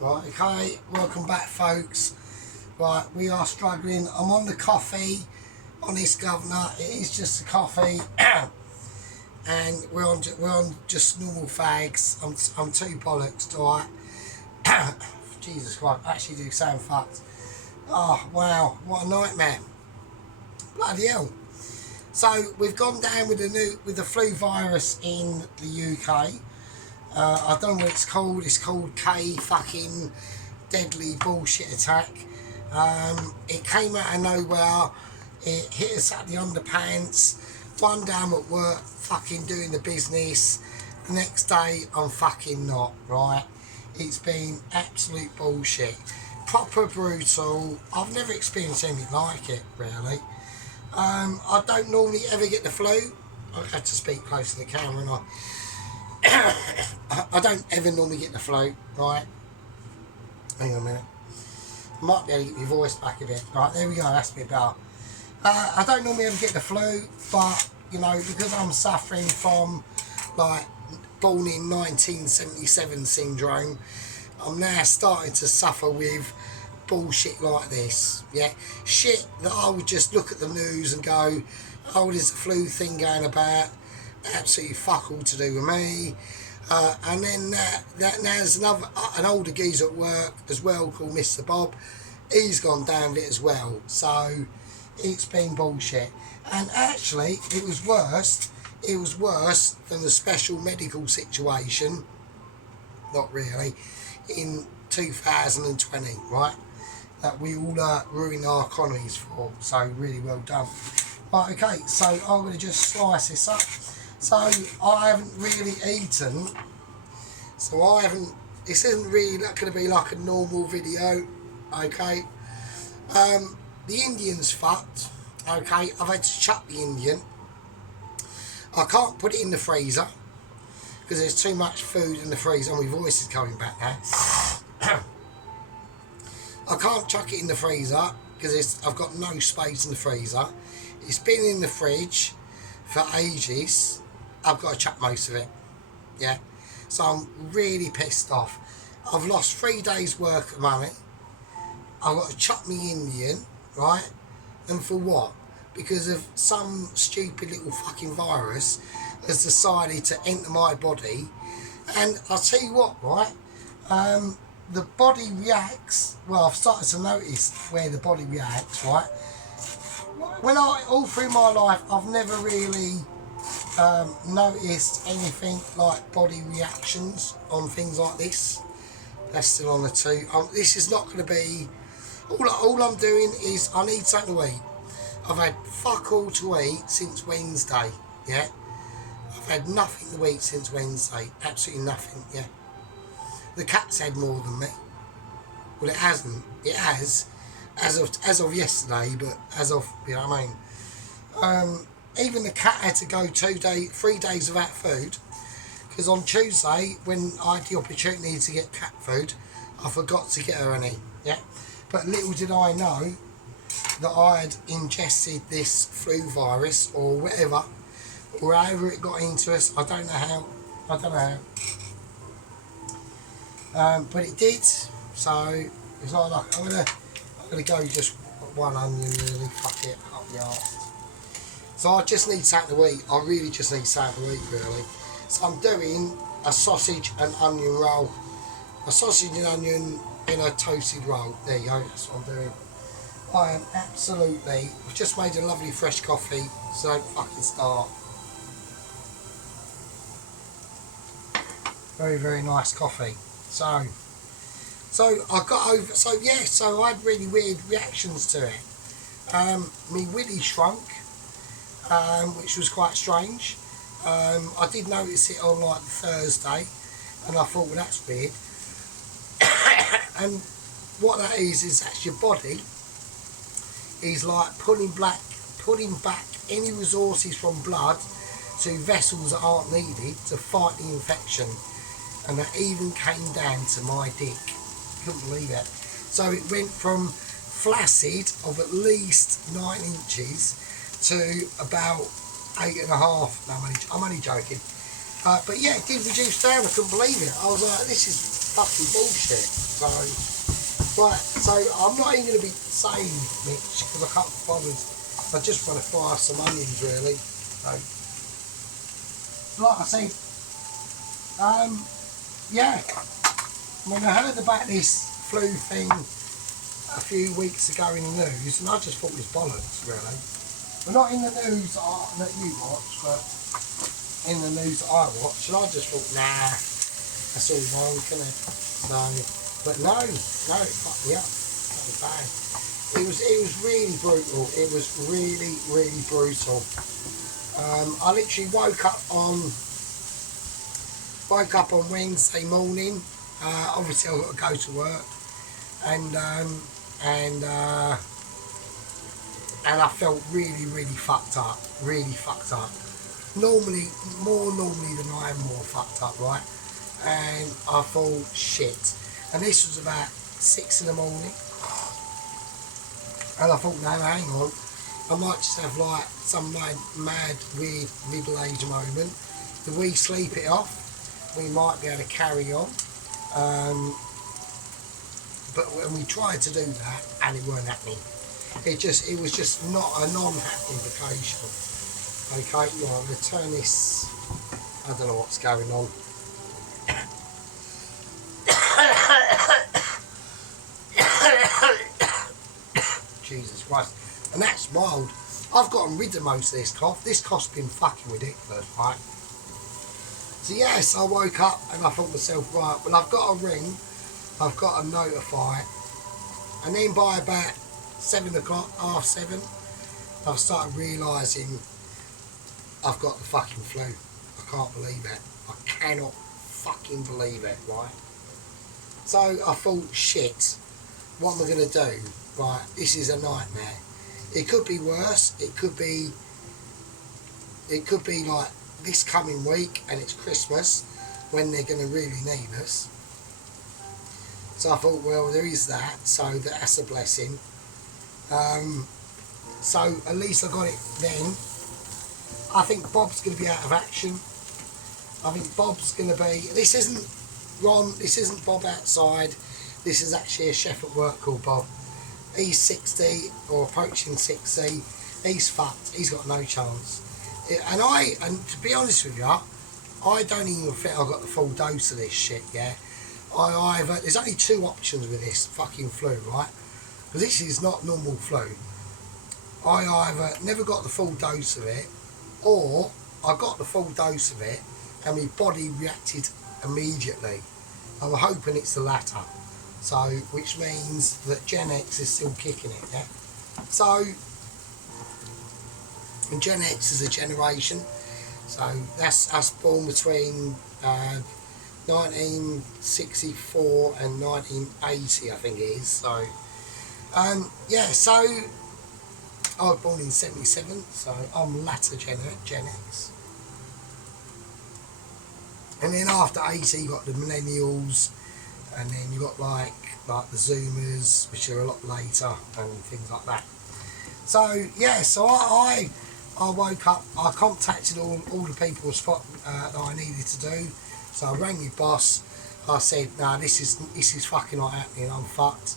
Right, okay, welcome back folks. Right, we are struggling. I'm on the coffee, honest governor, it is just a coffee. And we're on just normal fags. I'm too bollocks, alright. Jesus Christ, I actually do sound fucked. Oh wow, what a nightmare. Bloody hell. So we've gone down with the flu virus in the UK. I don't know what it's called. It's called K fucking deadly bullshit attack. It came out of nowhere. It hit us at the underpants. One day I'm at work fucking doing the business. The next day I'm fucking not, right? It's been absolute bullshit. Proper brutal. I've never experienced anything like it, really. I don't normally ever get the flu. I had to speak close to the camera and I don't ever normally get the flu, right? Hang on a minute. I might be able to get my voice back a bit. Right, there we go, that's a bit better. I don't normally ever get the flu, but, you know, because I'm suffering from, like, born in 1977 syndrome, I'm now starting to suffer with bullshit like this, yeah? Shit that I would just look at the news and go, oh, there's a flu thing going about, absolutely fuck all to do with me. And then now there's an older geezer at work as well called Mr. Bob. He's gone down with it as well. So it's been bullshit. And actually, it was worse. It was worse than the special medical situation. Not really. In 2020, right? That we all ruined our economies for. So really well done. Right, okay. So I'm going to just slice this up. So I haven't really eaten. So this isn't really going to be like a normal video, okay? The Indian's fucked, okay? I've had to chuck the Indian. I can't put it in the freezer because there's too much food in the freezer. And my voice is coming back now. I can't chuck it in the freezer because I've got no space in the freezer. It's been in the fridge for ages. I've got to chuck most of it, yeah? So I'm really pissed off. I've lost 3 days work of money. I've got to chuck me Indian, right? And for what? Because of some stupid little fucking virus has decided to enter my body. And I'll tell you what, right? The body reacts, well, I've started to notice where the body reacts, right? All through my life, I've never really noticed anything like body reactions on things like this. That's still on the 2. This is not going to be all I'm doing is I need something to eat. I've had fuck all to eat since Wednesday, yeah? I've had nothing to eat since Wednesday, absolutely nothing, yeah? The cat's had more than me. Well, it hasn't. It has as of yesterday, but as of, you know what I mean? Even the cat had to go 3 days without food, because on Tuesday, when I had the opportunity to get cat food, I forgot to get her any, yeah? But little did I know that I had ingested this flu virus, or whatever, or however it got into us, I don't know how. But it did, so it's not like, I'm gonna go just one onion really, fuck it, up the arse. So I just need something to eat. I really just need something to eat, really. So I'm doing a sausage and onion roll. A sausage and onion in a toasted roll. There you go, that's what I'm doing. I am absolutely, I've just made a lovely fresh coffee, so don't fucking start. Very, very nice coffee. So I got over, so I had really weird reactions to it. My willy shrunk. Which was quite strange. I did notice it on like Thursday, and I thought, well, that's weird. And what that is that your body is like pulling back any resources from blood to vessels that aren't needed to fight the infection. And that even came down to my dick. Couldn't believe it. So it went from flaccid of at least 9 inches to about 8.5. No, I'm only joking. But yeah, it did reduce down. I couldn't believe it. I was like, this is fucking bullshit. So, right, so I'm not even going to be saying Mitch because I can't be bothered. I just want to fry some onions really. So, like I said, yeah, when I heard about this flu thing a few weeks ago in the news, and I just thought it was bollocks really. Well, not in the news that you watch, but in the news that I watch, and I just thought, nah, that's all wrong, isn't it? So, but no, it fucked me up. That was bad. It was really brutal. It was really, really brutal. I literally woke up on Wednesday morning. Obviously, I've got to go to work, and I felt really, really fucked up. Really fucked up. Normally than I am more fucked up, right? And I thought, shit. And this was about 6 in the morning. And I thought, no, hang on. I might just have like some mad, weird middle-aged moment. If we sleep it off, we might be able to carry on. But when we tried to do that, and it weren't happening. It was just not a non-happening vacation. Okay, right, I'm going to turn this, I don't know what's going on. Jesus Christ. And that's mild. I've gotten rid of most of this cough. This cough's been fucking ridiculous, right? So yes, I woke up and I thought to myself, right, well I've got to ring, I've got to notify. And then by about 7 o'clock, half 7, I've started realising I've got the fucking flu. I can't believe it. I cannot fucking believe it, right? So I thought, shit, what am I going to do? Right, this is a nightmare. It could be worse. It could be like this coming week and it's Christmas when they're going to really need us. So I thought, well, there is that. So that's a blessing. So at least I got it then. I think Bob's going to be out of action. I think Bob's going to be... This isn't Bob outside. This is actually a chef at work called Bob. He's 60 or approaching 60. He's fucked. He's got no chance. And to be honest with you, I don't even think I got the full dose of this shit, yeah? There's only 2 options with this fucking flu, right? Because this is not normal flu. I either never got the full dose of it, or I got the full dose of it and my body reacted immediately. I'm hoping it's the latter. So, which means that Gen X is still kicking it, yeah? So, and Gen X is a generation. So, that's us born between 1964 and 1980, I think it is. So, yeah, so I was born in 77, so I'm latter Gen X. And then after 80, you got the millennials, and then you got like the Zoomers, which are a lot later, and things like that. So yeah, so I woke up, I contacted all the people that I needed to do. So I rang my boss. I said, no, this is fucking not happening. I'm fucked.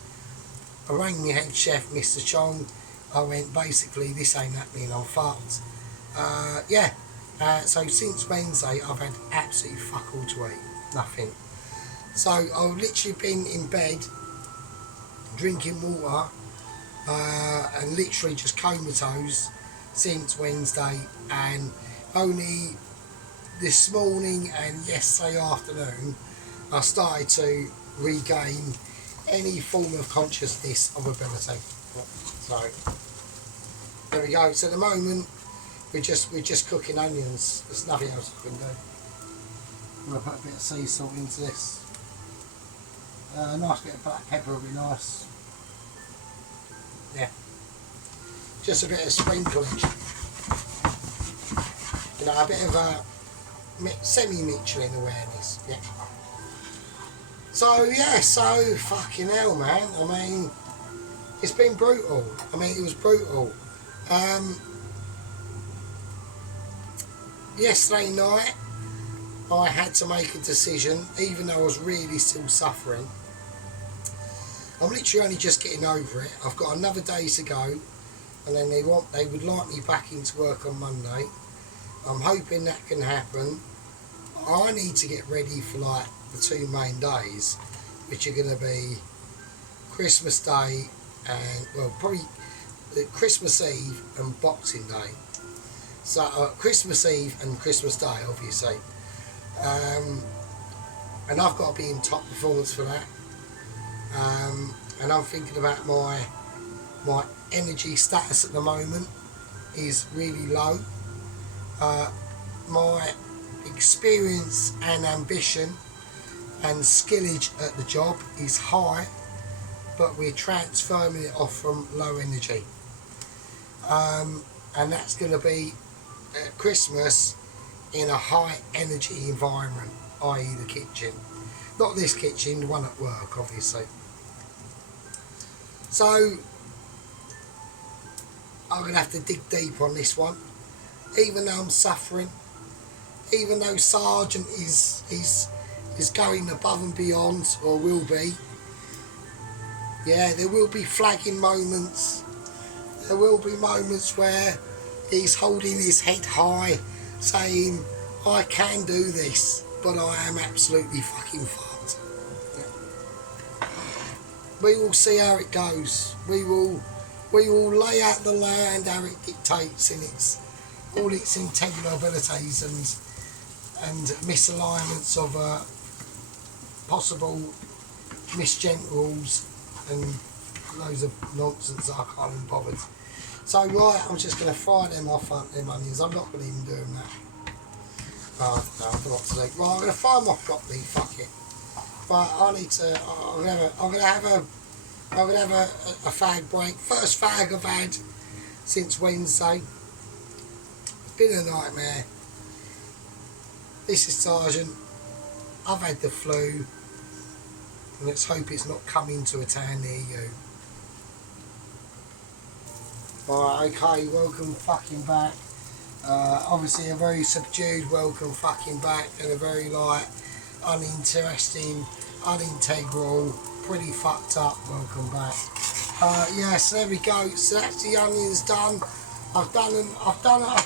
I rang my head chef, Mr. Chong. I went, basically, this ain't happening. I'm fucked. Yeah. So since Wednesday, I've had absolutely fuck all to eat. Nothing. So I've literally been in bed, drinking water, and literally just comatose since Wednesday, and only this morning and yesterday afternoon I started to regain any form of consciousness of ability. So there we go. So at the moment we're just cooking onions. There's nothing else I can do. I'm going to put a bit of sea salt into this. A nice bit of black pepper would be nice. Yeah. Just a bit of sprinklage. You know, a bit of a semi-Michelin awareness. Yeah. So yeah, so fucking hell, man. I mean, it's been brutal. I mean, it was brutal. Yesterday night, I had to make a decision, even though I was really still suffering. I'm literally only just getting over it. I've got another day to go, and then they would like me back into work on Monday. I'm hoping that can happen. I need to get ready for like the 2 main days, which are going to be Christmas Day and, well, probably Christmas Eve and Boxing Day. So Christmas Eve and Christmas Day, obviously. And I've got to be in top performance for that. And I'm thinking about my energy status at the moment is really low. My experience and ambition and skillage at the job is high, but we're transferring it off from low energy. And that's going to be at Christmas in a high energy environment, i.e. the kitchen. Not this kitchen, the one at work, obviously. So I'm going to have to dig deep on this one. Even though I'm suffering, even though Sergeant is going above and beyond, or will be. Yeah, there will be flagging moments. There will be moments where he's holding his head high, saying, I can do this, but I am absolutely fucking fucked. We will see how it goes. We will lay out the land how it dictates in all its integral-abilities and misalignments of possible misgenitals and loads of nonsense that I can't even bother. So right, I'm just going to fry them off, them onions. I'm not going to even do them now. No, I forgot to do. Right, I'm going to fry them off properly. Fuck it. But I need to. I'm going to have a fag break. First fag I've had since Wednesday. It's been a nightmare. This is Sergeant. I've had the flu, and let's hope it's not coming to a town near you. Right, okay, welcome fucking back. Obviously a very subdued welcome fucking back, and a very like uninteresting, unintegral, pretty fucked up welcome back. Yeah, so there we go. So that's the onions done. I've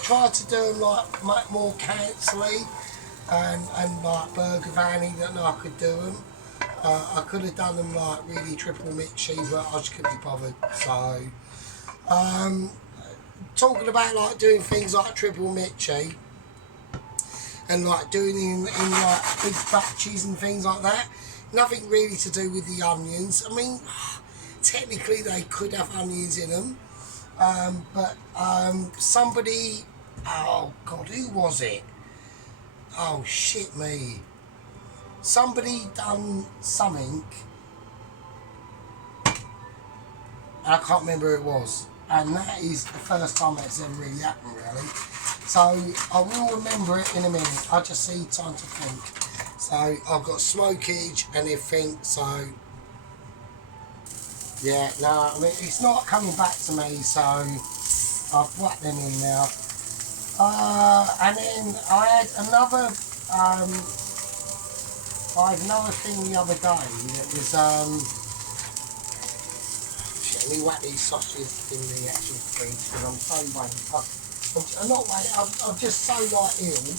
tried to do them like more cancelly and like burger vanny that I could do them. I could have done them like really triple mitchy, but I just couldn't be bothered. So talking about like doing things like triple mitchy and like doing in like big batches and things like that, nothing really to do with the onions. I mean, technically they could have onions in them, but somebody, oh god, who was it? Oh shit me. Somebody done something, and I can't remember who it was, and that is the first time that's ever really happened, really. So I will remember it in a minute. I just need time to think. So I've got smokage and everything. So yeah, no, I mean it's not coming back to me. So I've whacked them in now. And then I had another thing the other day that was shit, let me whack these sausages in the actual fridge because I'm so I'm just so like ill,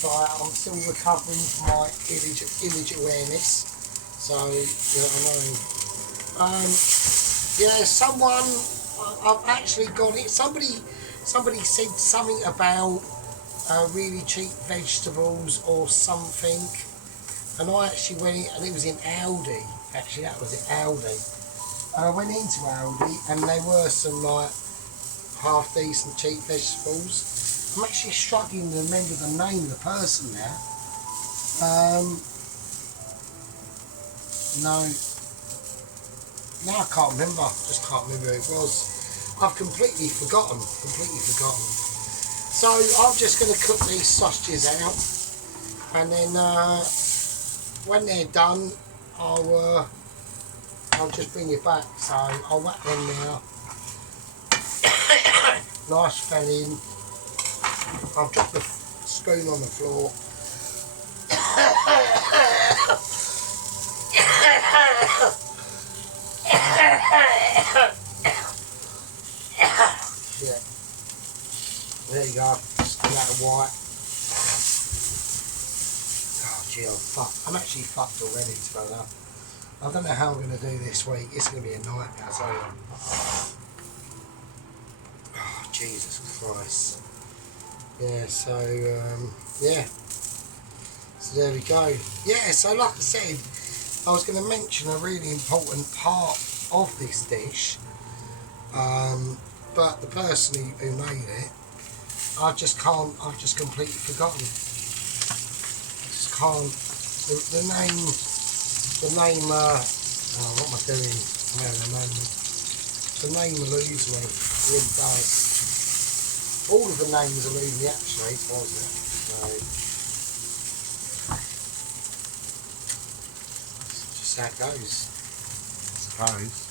but I'm still recovering from my image awareness. So you know what I mean. Yeah, someone I've actually got it. Somebody said something about really cheap vegetables or something, and I actually went in, and it was in Aldi. Actually, that was it, Aldi. And I went into Aldi, and there were some like half decent cheap vegetables. I'm actually struggling to remember the name of the person now. No, I can't remember. Just can't remember who it was. I've completely forgotten. So I'm just going to cook these sausages out, and then when they're done, I'll just bring it back. So I'll whack them now. Nice fell in. I've dropped the spoon on the floor. go. Just that white. Oh gee, I'm actually fucked already, to be honest. I don't know how I'm going to do this week. It's going to be a nightmare, I tell you. Oh, Jesus Christ. Yeah, so, yeah. So there we go. Yeah, so like I said, I was going to mention a really important part of this dish. But the person who made it, I've just completely forgotten. I just can't. The name, oh, what am I doing? I'm having a moment. The name eludes me, it really does. All of the names elude me actually, wasn't it? So, just how it goes, I suppose.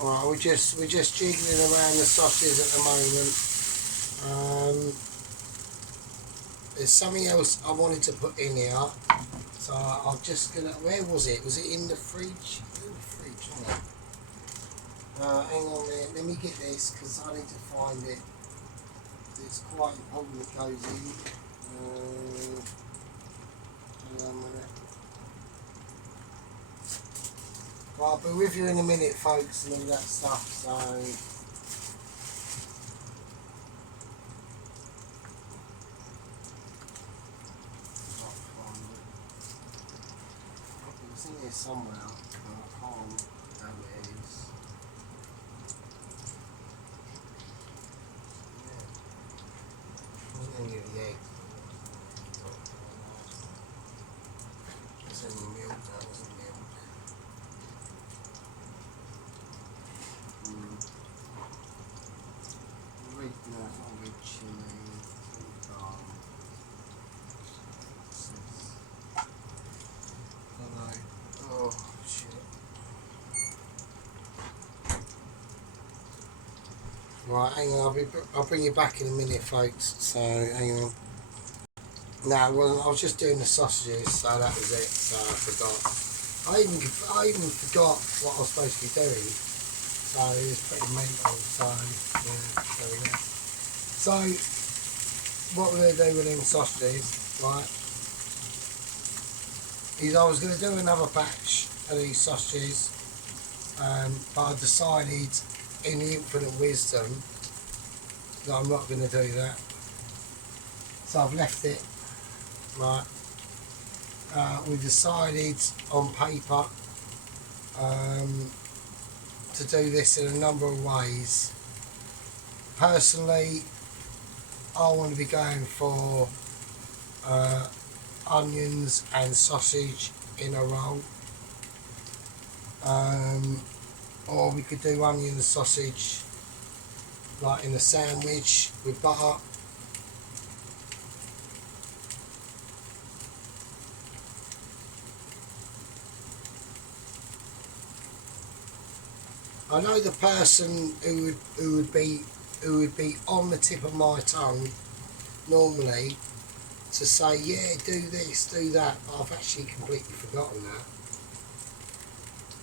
Alright, we're just jiggling around the sausages at the moment. There's something else I wanted to put in here, so I'm just gonna. Where was it? Was it in the fridge? In the fridge, hang on. Hang on there. Let me get this because I need to find it. It's quite important it goes in. Hang on a minute. Right, I'll be with you in a minute, folks, and all that stuff. So. It's in here somewhere, but I can't know where it is. Yeah. Wasn't any of the eggs. It's in the milk, that wasn't milk. Red, no, it's not red chili. Oh shit. Right, hang on, I'll bring you back in a minute, folks. So, hang on. No, it wasn't. I was just doing the sausages, so that was it. So I forgot. I even forgot what I was supposed to be doing. So it was pretty mental. So yeah, there we go. So what we're going to do with them sausages, right? Is I was going to do another batch of these sausages, but I decided, in the infinite wisdom, that I'm not going to do that. So I've left it. Right. We decided on paper to do this in a number of ways. Personally, I want to be going for onions and sausage in a roll, or we could do onion and sausage like in a sandwich with butter. I know the person who would be on the tip of my tongue normally to say, yeah, do this, do that, but I've actually completely forgotten that.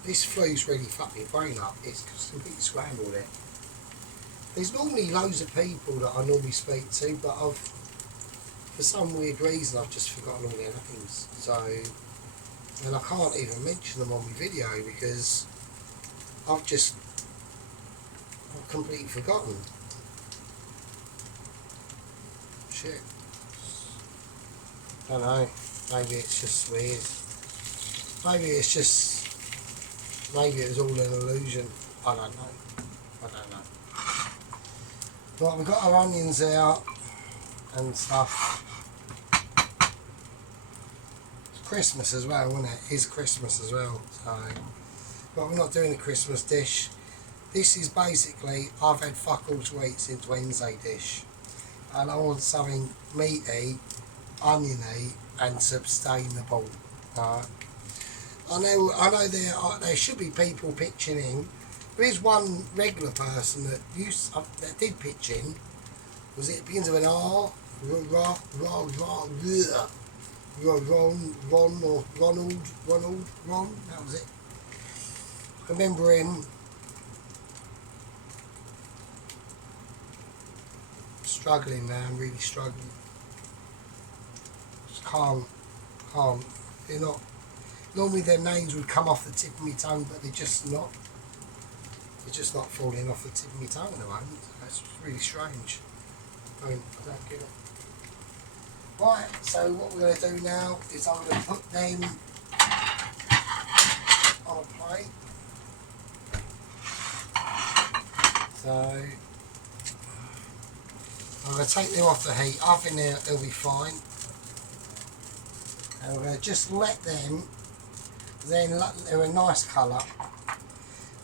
This flu's really fucked my brain up. It's completely scrambled it. There's normally loads of people that I normally speak to, but for some weird reason, I've just forgotten all their names. So, and I can't even mention them on my video because I've completely forgotten. Shit. I don't know. Maybe it's just weird. Maybe it was all an illusion. I don't know. But we've got our onions out and stuff. It's Christmas as well, isn't it? It's Christmas as well. So, but we're not doing a Christmas dish. This is basically, I've had fuck all to eat since Wednesday dish. And I want something meaty, oniony and sustainable. I know there should be people pitching in. There is one regular person that did pitch in. Was it begins with an R? Ron or Ron? That was it. I remember him. struggling now, I'm really struggling. Just can't, they're not, normally their names would come off the tip of my tongue, but they're just not. They're just not falling off the tip of my tongue at the moment. That's really strange. I don't get it. Right, so what we're going to do now is I'm going to put them on a plate. So I'm going to take them off the heat. Up in there, they'll be fine. And we're going to just let them, then they're a nice colour.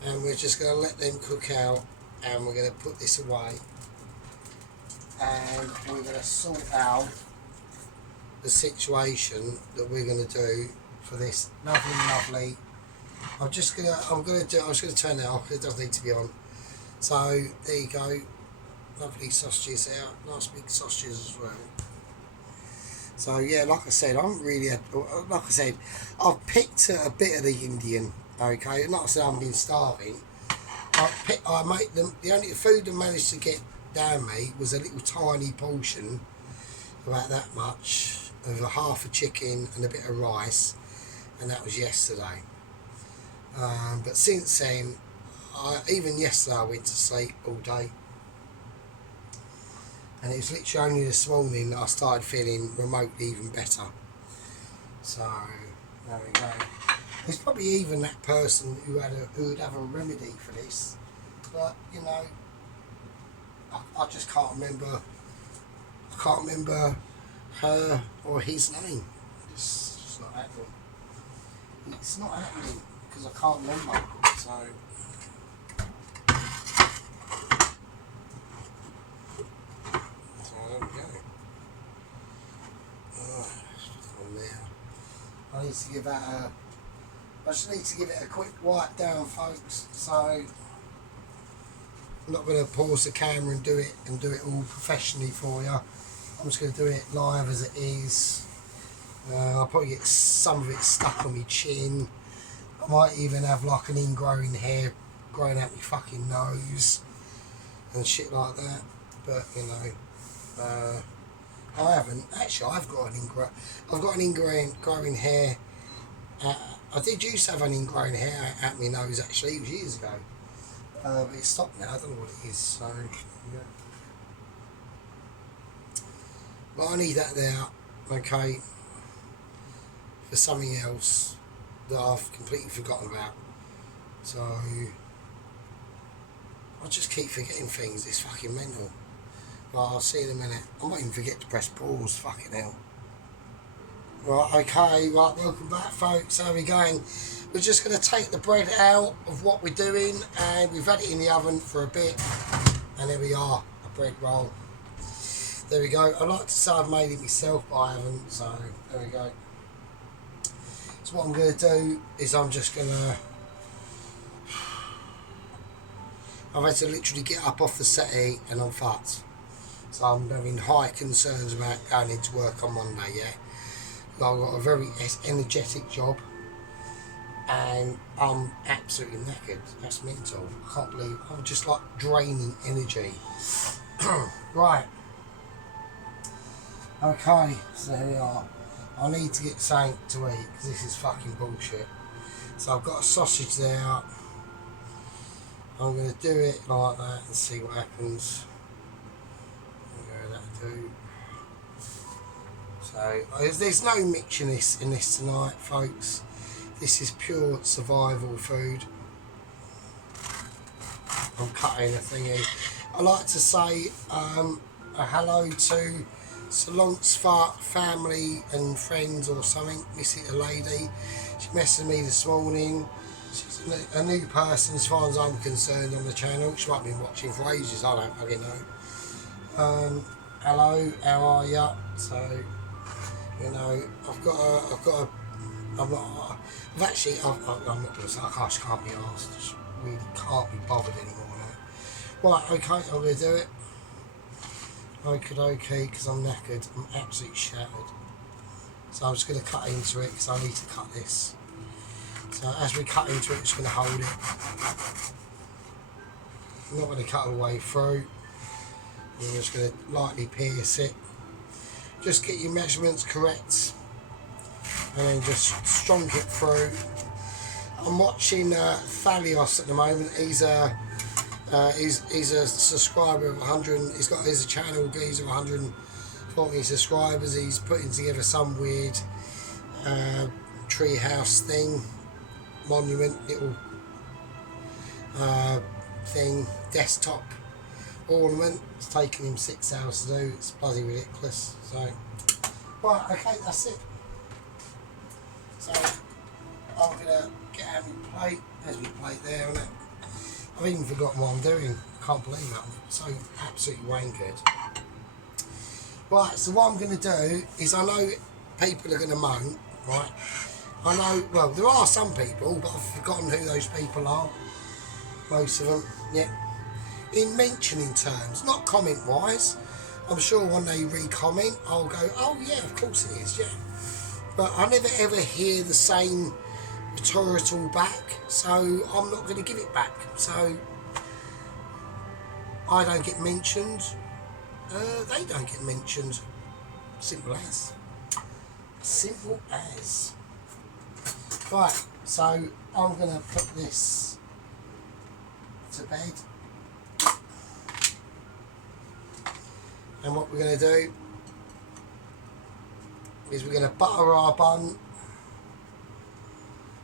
And we're just going to let them cook out, and we're going to put this away, and we're going to sort out the situation that we're going to do for this lovely. I'm just going to turn it off. It doesn't need to be on. So there you go, lovely sausages out, nice big sausages as well. So yeah, like I said, I've picked a bit of the Indian. Okay, not saying I've been starving. I make them. The only food I managed to get down me was a little tiny portion, about that much, of a half a chicken and a bit of rice, and that was yesterday. But since then, even yesterday I went to sleep all day, and it was literally only this morning that I started feeling remotely even better. So there we go. There's probably even that person who would have a remedy for this, but you know, I just can't remember. I can't remember her or his name. It's just not happening. It's not happening because I can't remember. So there we go. On there. I need to give that a. I just need to give it a quick wipe down, folks. So I'm not going to pause the camera and do it all professionally for you. I'm just going to do it live as it is. I'll probably get some of it stuck on my chin. I might even have like an ingrowing hair growing out my fucking nose and shit like that. But you know, I haven't. Actually, I've got an ingrowing hair. I did used to have an ingrown hair out my nose actually, it was years ago. But it stopped now, I don't know what it is, so yeah. But I need that there, okay, for something else that I've completely forgotten about. So I just keep forgetting things, it's fucking mental. Well, I'll see you in a minute. I might even forget to press pause, fucking hell. Right, okay, right, welcome back folks, how are we going? We're just going to take the bread out of what we're doing, and we've had it in the oven for a bit, and there we are, a bread roll. There we go. I like to say I've made it myself, but I haven't, so there we go. So what I'm going to do is I'm just going to, I've had to literally get up off the settee and I'm fucked. So I'm having high concerns about going into work on Monday, yeah. I've got a very energetic job and I'm absolutely knackered. That's mental. I can't believe I'm just like draining energy. Right. Okay, so here we are. I need to get something to eat because this is fucking bullshit. So I've got a sausage there. I'm going to do it like that and see what happens. That'll do. So there's no mixing in this tonight, folks. This is pure survival food. I'm cutting a thingy. I like to say a hello to Salon's family and friends or something. Missing a lady. She messaged me this morning. She's a new person as far as I'm concerned on the channel. She might have been watching for ages. I don't fucking know. Hello, how are ya? So, you know, I'm not going to say, I just can't be asked. Just really can't be bothered anymore now. Right, okay, I'm going to do it. Okay, because I'm knackered. I'm absolutely shattered. So I'm just going to cut into it because I need to cut this. So as we cut into it, I'm just going to hold it. I'm not going to cut all the way through. I'm just going to lightly pierce it. Just get your measurements correct, and then just strong it through. I'm watching Thalios at the moment. He's a subscriber of 100. He's got his channel. He's 140 subscribers. He's putting together some weird treehouse thing, monument, little thing, desktop ornament. It's taken him 6 hours to do. It's bloody ridiculous. So, right, okay, that's it. So I'm gonna get out my plate. There's my plate there, isn't it? I've even forgotten what I'm doing. I can't believe that. I'm so absolutely wankered. Right, so what I'm gonna do is, I know people are gonna moan, right? I know, well, there are some people, but I've forgotten who those people are. Most of them, yeah. In mentioning terms, not comment-wise. I'm sure when they re-comment, I'll go, oh yeah, of course it is, yeah. But I never ever hear the same rhetorical back, so I'm not going to give it back. So I don't get mentioned, they don't get mentioned. Simple as. Simple as. Right, so I'm going to put this to bed. And what we're going to do is we're going to butter our bun.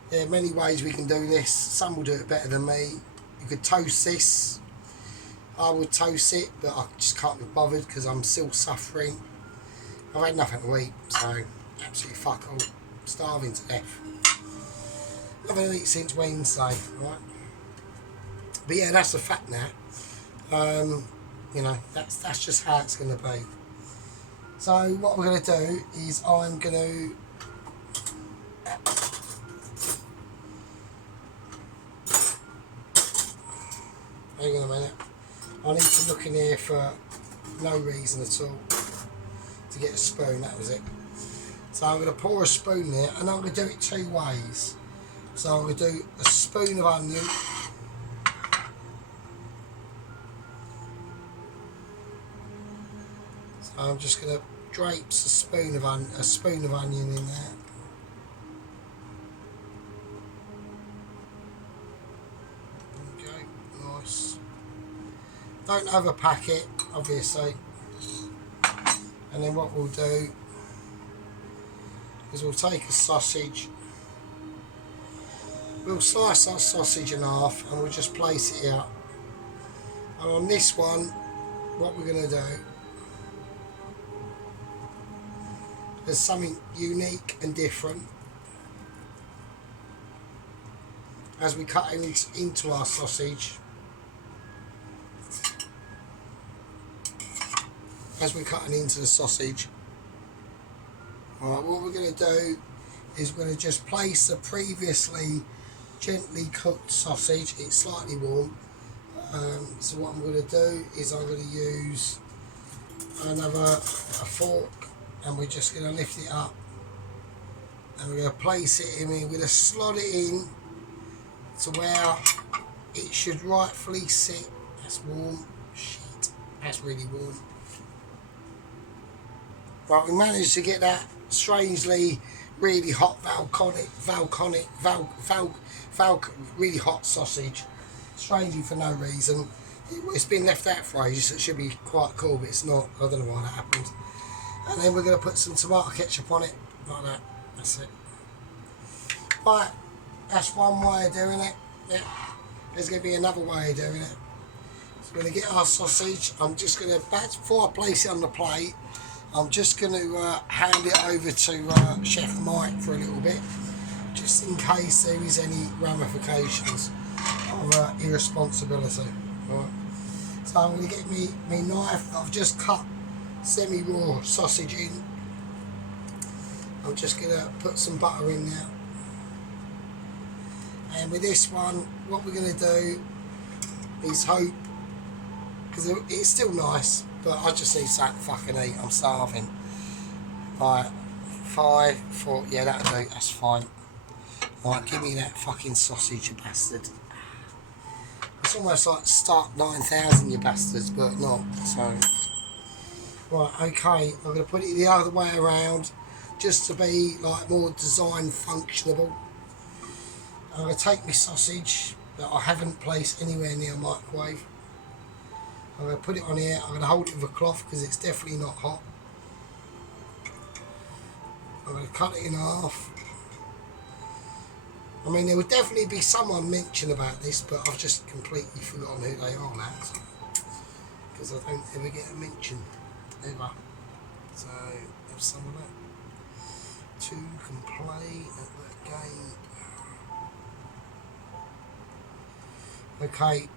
There are many ways we can do this. Some will do it better than me. You could toast this. I would toast it, but I just can't be bothered because I'm still suffering. I've had nothing to eat, so absolutely fuck all. I'm starving to death. I haven't eaten since Wednesday, right? But yeah, that's a fact now. You know, that's just how it's going to be. So what we're going to do is I'm going to hang on a minute. I need to look in here for no reason at all to get a spoon. That was it. So I'm going to pour a spoon there, and I'm going to do it 2 ways. So I'm going to do a spoon of onion. I'm just going to drape a spoon of onion in there. Okay, nice. Don't overpack it, obviously. And then what we'll do is we'll take a sausage. We'll slice that sausage in half, and we'll just place it out. And on this one, what we're going to do, there's something unique and different as we cut it into our sausage. As we're cutting into the sausage, alright, what we're going to do is we're going to just place the previously gently cooked sausage. It's slightly warm, so what I'm going to do is I'm going to use a fork, and we're just going to lift it up, and we're going to place it in. We're going to slot it in to where it should rightfully sit. That's warm. Shit, that's really warm. Right, we managed to get that strangely really hot really hot sausage, strangely for no reason. It's been left out for ages, so it should be quite cool, but it's not. I don't know why that happened. And then we're going to put some tomato ketchup on it, like that. That's it. Right, that's one way of doing it. Yeah. There's going to be another way of doing it. So we're going to get our sausage. I'm just going to, before I place it on the plate, I'm just going to hand it over to Chef Mike for a little bit, just in case there is any ramifications of irresponsibility. Right. So I'm going to get me knife. I've just cut semi-raw sausage in. I'm just going to put some butter in there. And with this one, what we're going to do is hope, because it's still nice, but I just need something to fucking eat. I'm starving. Right, 5, 4, yeah, that'll do, that's fine. Right, give me that fucking sausage, you bastard. It's almost like start 9,000, you bastards, but not. So, right, okay, I'm going to put it the other way around, just to be like more design functionable. I'm going to take my sausage that I haven't placed anywhere near a microwave. I'm going to put it on here. I'm going to hold it with a cloth because it's definitely not hot. I'm going to cut it in half. I mean, there would definitely be someone mention about this, but I've just completely forgotten who they are now. Because I don't ever get a mention, ever. So, have some of that. Two can play at that game. Okay,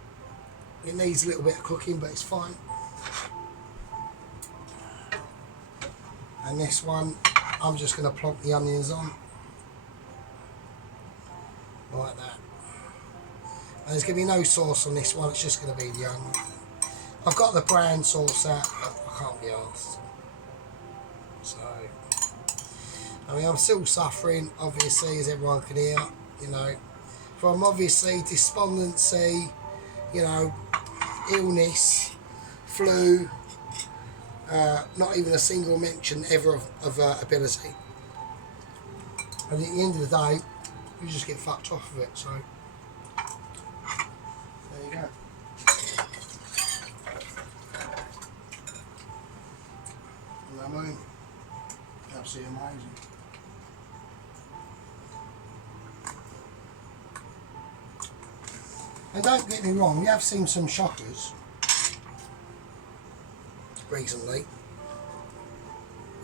it needs a little bit of cooking, but it's fine. And this one, I'm just going to plonk the onions on. Like that. And there's going to be no sauce on this one, it's just going to be the onion. I've got the brown sauce out, but I can't be arsed. So, I mean, I'm still suffering, obviously, as everyone can hear, you know, from obviously despondency, you know, illness, flu, not even a single mention ever of ability. And at the end of the day, you just get fucked off of it, so there you go. You know what I mean? Absolutely amazing. And don't get me wrong, we have seen some shockers recently.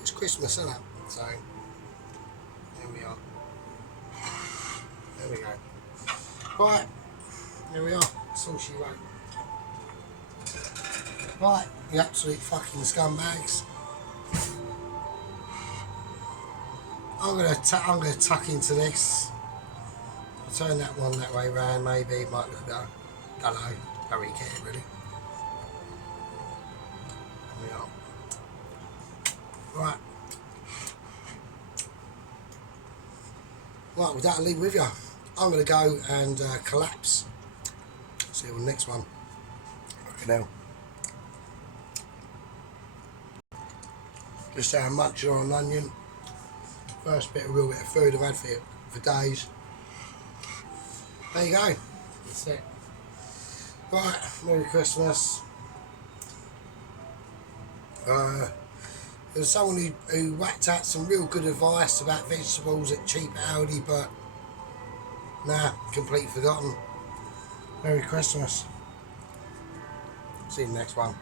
It's Christmas, isn't it? So, here we are. There we go. Right, here we are. That's all she wrote. Right, the absolute fucking scumbags. I'm gonna tuck into this. I'll turn that one that way round, maybe it might look better. Don't know, don't really care really. There we are. Right. Right, with that I'll leave with you. I'm going to go and collapse. See you on the next one. Okay, now. Just munching on an onion. First real bit of food I've had for days. There you go. That's it. Right, Merry Christmas. There's someone who whacked out some real good advice about vegetables at cheap Aldi, but nah, completely forgotten. Merry Christmas. See you next one.